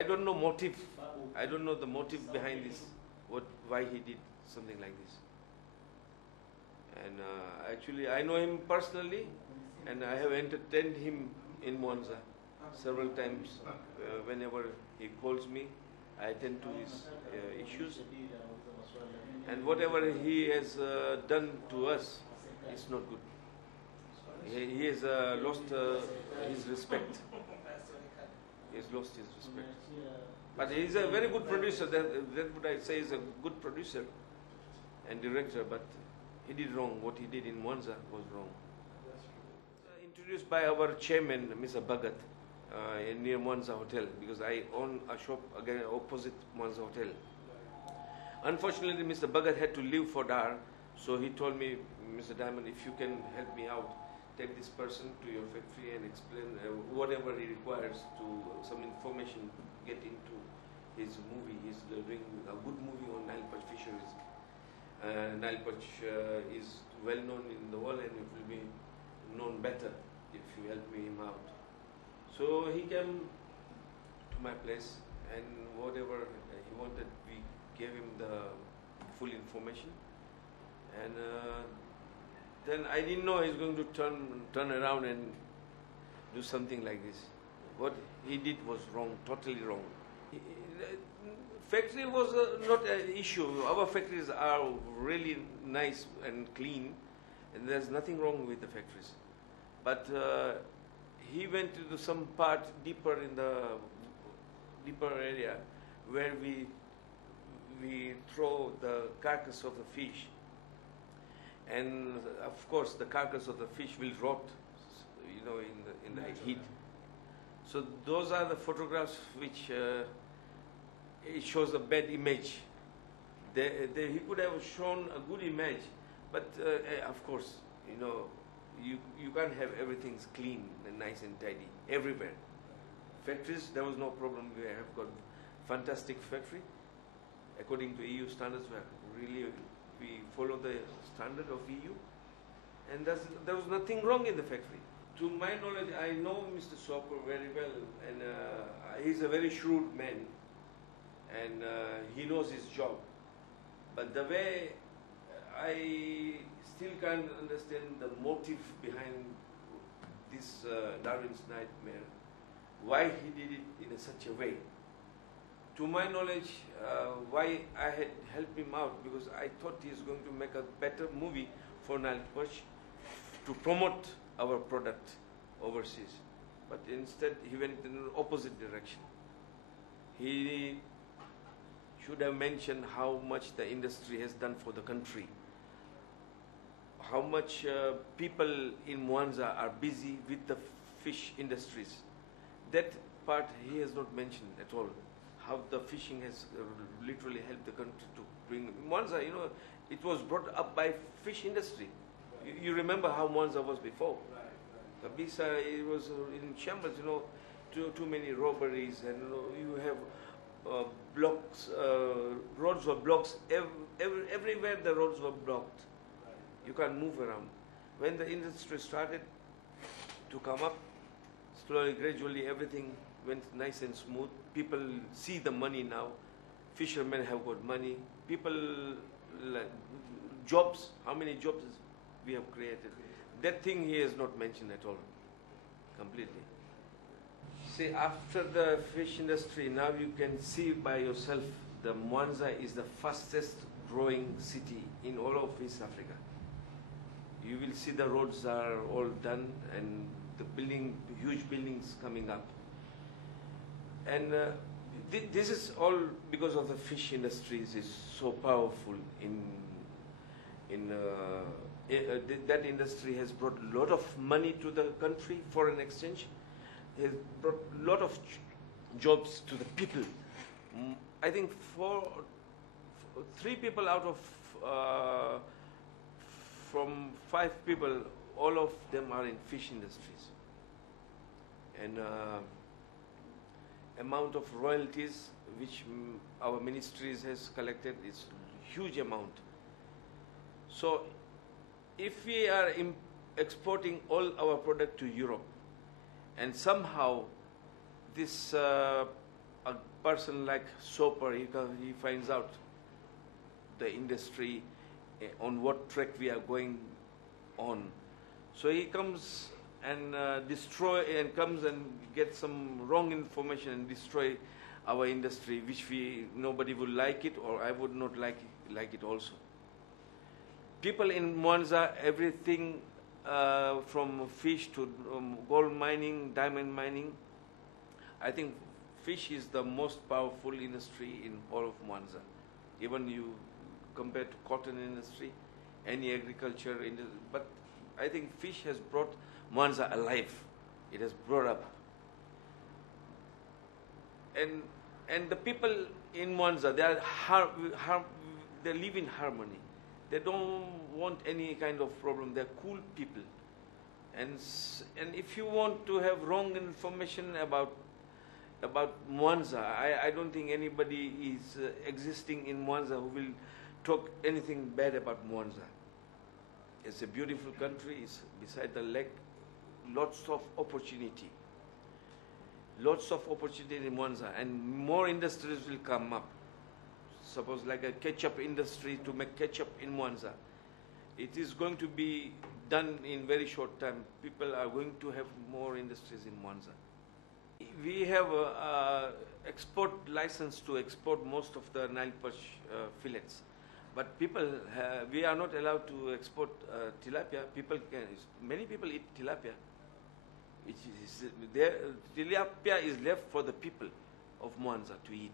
I don't know motive. I don't know the motive behind this. Why he did something like this. And actually, I know him personally, and I have entertained him in Monza several times. Whenever he calls me, I attend to his issues. And whatever he has done to us is not good. He has lost his respect. He has lost his respect. But he is a very good producer. That what I say is a good producer and director. But he did wrong. What he did in Monza was wrong. Introduced by our chairman, Mr. Bhagat, near Monza Hotel, because I own a shop again opposite Monza Hotel. Unfortunately, Mr. Bhagat had to leave for Dar, so he told me, Mr. Diamond, if you can help me out, take this person to your factory and explain whatever he requires to some information, get into his movie. He's doing a good movie on Nile perch fisheries. Nile perch is well known in the world, and it will be known better if you help me him out. So he came to my place, and whatever he wanted, we gave him the full information. And then I didn't know he's going to turn around and do something like this. What he did was wrong, totally wrong. Factory was not an issue. Our factories are really nice and clean, and there's nothing wrong with the factories. But he went to some part deeper in the deeper area where we throw the carcass of the fish, and of course the carcass of the fish will rot, in the heat. So those are the photographs which it shows a bad image. He could have shown a good image, but of course, you can't have everything clean and nice and tidy everywhere. Factories, there was no problem. We have got fantastic factory according to EU standards. We follow the standard of EU, and there was nothing wrong in the factory. To my knowledge, I know Mr. Soper very well, and he's a very shrewd man, and he knows his job. But the way I still can't understand the motive behind this Darwin's nightmare, why he did it in such a way. To my knowledge, why I had helped him out, because I thought he's going to make a better movie for Nile perch to promote our product overseas. But instead, he went in the opposite direction. He should have mentioned how much the industry has done for the country, how much people in Mwanza are busy with the fish industries. That part he has not mentioned at all. How the fishing has literally helped the country to bring Mwanza. It was brought up by fish industry. You remember how Mwanza was before? Kabisa, it was in shambles. Too many robberies, and you have blocks, roads were blocks. Everywhere the roads were blocked. You can't move around. When the industry started to come up, slowly, gradually, everything went nice and smooth. People see the money now. Fishermen have got money. People, jobs, how many jobs we have created. That thing he has not mentioned at all, completely. See, after the fish industry, now you can see by yourself, the Mwanza is the fastest growing city in all of East Africa. You will see the roads are all done, and the huge buildings coming up. And this is all because of the fish industries is so powerful that industry has brought a lot of money to the country, foreign exchange, has brought a lot of jobs to the people. I think three people out of from 5 people, all of them are in fish industries. And amount of royalties which our ministries has collected is huge amount. So if we are exporting all our product to Europe, and somehow this person like Soper, he finds out the industry, on what track we are going on. So he comes and comes and gets some wrong information and destroy our industry, which nobody would like it, or I would not like it also. People in Mwanza, everything from fish to gold mining, diamond mining. I think fish is the most powerful industry in all of Mwanza. Even you compare to cotton industry, any agriculture industry, but I think fish has brought Mwanza alive. It has brought up. And the people in Mwanza, they live in harmony. They don't want any kind of problem. They're cool people. And if you want to have wrong information about Mwanza, I don't think anybody is existing in Mwanza who will talk anything bad about Mwanza. It's a beautiful country. It's beside the lake. Lots of opportunity. Lots of opportunity in Mwanza, and more industries will come up. Suppose like a ketchup industry, to make ketchup in Mwanza. It is going to be done in very short time. People are going to have more industries in Mwanza. We have a export license to export most of the Nile perch fillets. But we are not allowed to export tilapia. Many people eat tilapia. Tilapia is left for the people of Mwanza to eat.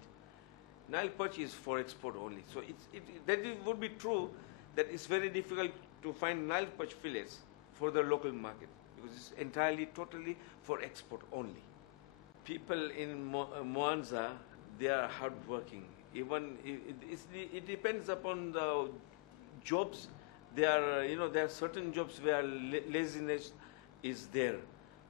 Nile perch is for export only. So it would be true that it's very difficult to find Nile perch fillets for the local market, because it's entirely, totally for export only. People in Mwanza, they are hardworking. Even it depends upon the jobs. There are certain jobs where laziness is there.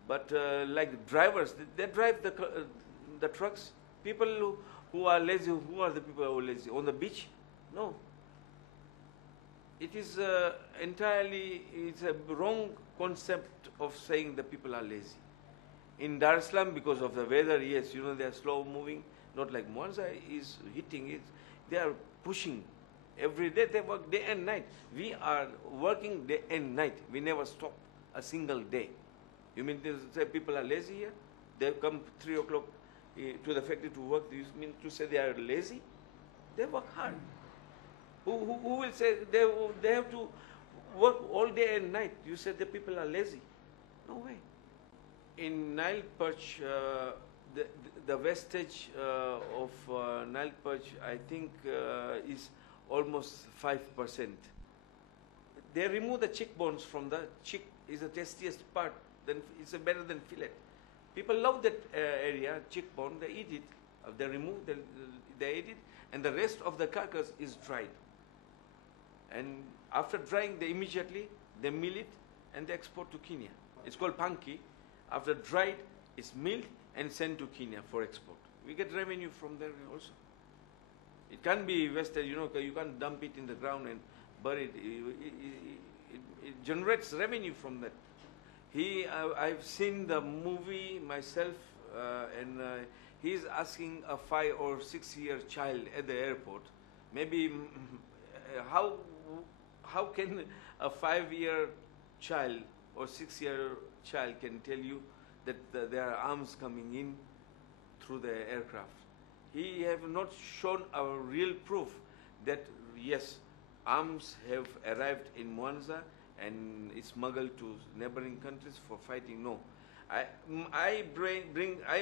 But like drivers, they drive the trucks. People who are lazy, who are the people who are lazy? On the beach? No. It is it's a wrong concept of saying the people are lazy. In Dar es Salaam, because of the weather, yes, they are slow moving, not like Mwanza is hitting it. They are pushing. Every day they work day and night. We are working day and night. We never stop a single day. You mean to say people are lazy here? They come 3 o'clock to the factory to work. You mean to say they are lazy? They work hard. Who will say they have to work all day and night? You say the people are lazy? No way. In Nile perch, the wastage of Nile perch, I think, is almost 5%. They remove the cheek bones from the cheek. Is the tastiest part. Then it's better than fillet. People love that area, cheek bone. They eat it. They remove, they eat it, and the rest of the carcass is dried. And after drying, they immediately mill it and they export to Kenya. It's called panki. After dried, it's milled and sent to Kenya for export. We get revenue from there also. It can't be wasted, you can't dump it in the ground and bury it. It generates revenue from that. I've seen the movie myself, and he's asking a 5 or 6 year child at the airport, maybe how can a 5-year child or 6-year child can tell you that there are arms coming in through the aircraft? He have not shown a real proof that yes, arms have arrived in Mwanza and is smuggled to neighboring countries for fighting. No, I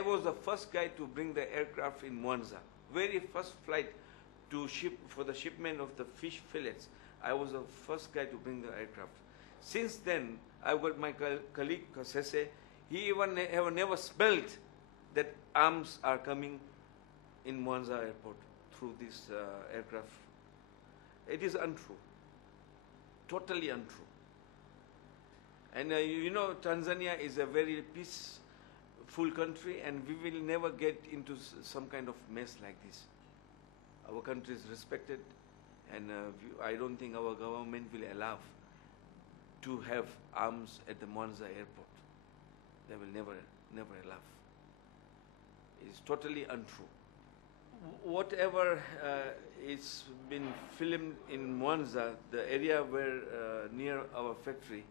was the first guy to bring the aircraft in Mwanza. Very first flight to ship for the shipment of the fish fillets. I was the first guy to bring the aircraft. Since then, I got my colleague Kasese. He even have never smelled that arms are coming in Mwanza airport through this aircraft. It is untrue. Totally untrue. And Tanzania is a very peaceful country, and we will never get into some kind of mess like this. Our country is respected, and I don't think our government will allow to have arms at the Mwanza airport. They will never allow. It is totally untrue. whatever it's been filmed in Mwanza, the area where near our factory,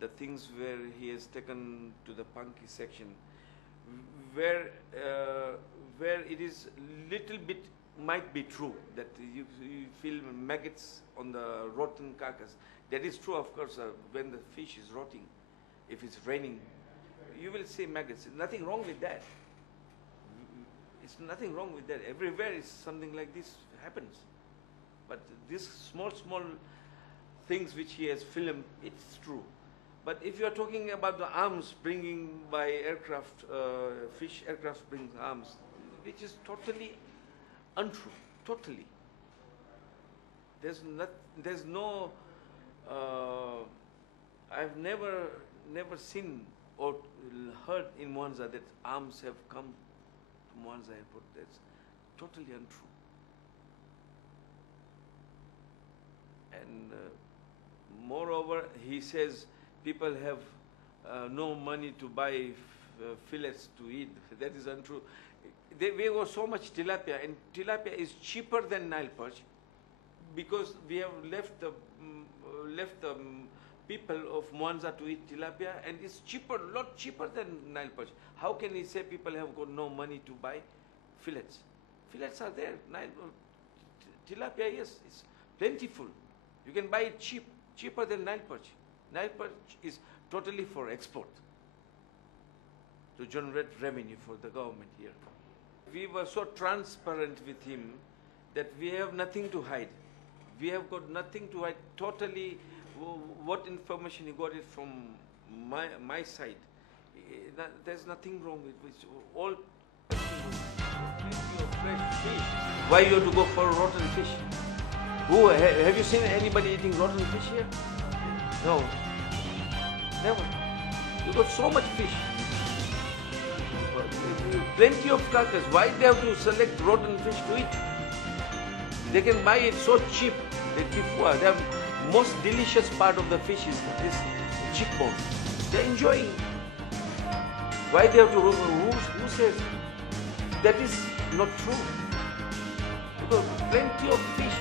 the things where he has taken to the punky section, where it is little bit might be true that you feel maggots on the rotten carcass. That is true, of course, when the fish is rotting. If it's raining, you will see maggots. Nothing wrong with that. It's nothing wrong with that. Everywhere is something like this happens. But these small things which he has filmed, it's true. But if you are talking about the arms bringing by aircraft, fish aircraft bring arms, which is totally untrue, totally. There's no, I've never seen or heard in Mwanza that arms have come to Mwanza airport. That's totally untrue. And moreover, he says people have no money to buy fillets to eat. That is untrue. We got so much tilapia, and tilapia is cheaper than Nile perch because we have left the people of Mwanza to eat tilapia, and it's cheaper, lot cheaper than Nile perch. How can he say people have got no money to buy fillets? Fillets are there. Tilapia, yes, it's plentiful. You can buy it cheaper than Nile perch. Nile perch is totally for export to generate revenue for the government here. We were so transparent with him that we have nothing to hide. We have got nothing to hide. Totally, what information he got it from my side. There's nothing wrong with it. All plenty of fresh fish. Why you have to go for rotten fish? Have you seen anybody eating rotten fish here? No, never. You got so much fish. Plenty of carcass. Why they have to select rotten fish to eat? They can buy it so cheap. The most delicious part of the fish is this cheekbone. They're enjoying it. Why they have to? Who says that is not true? Because plenty of fish.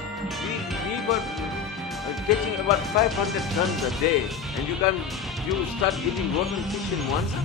We were catching about 500 tons a day, and you start eating rotten fish in Mwanza.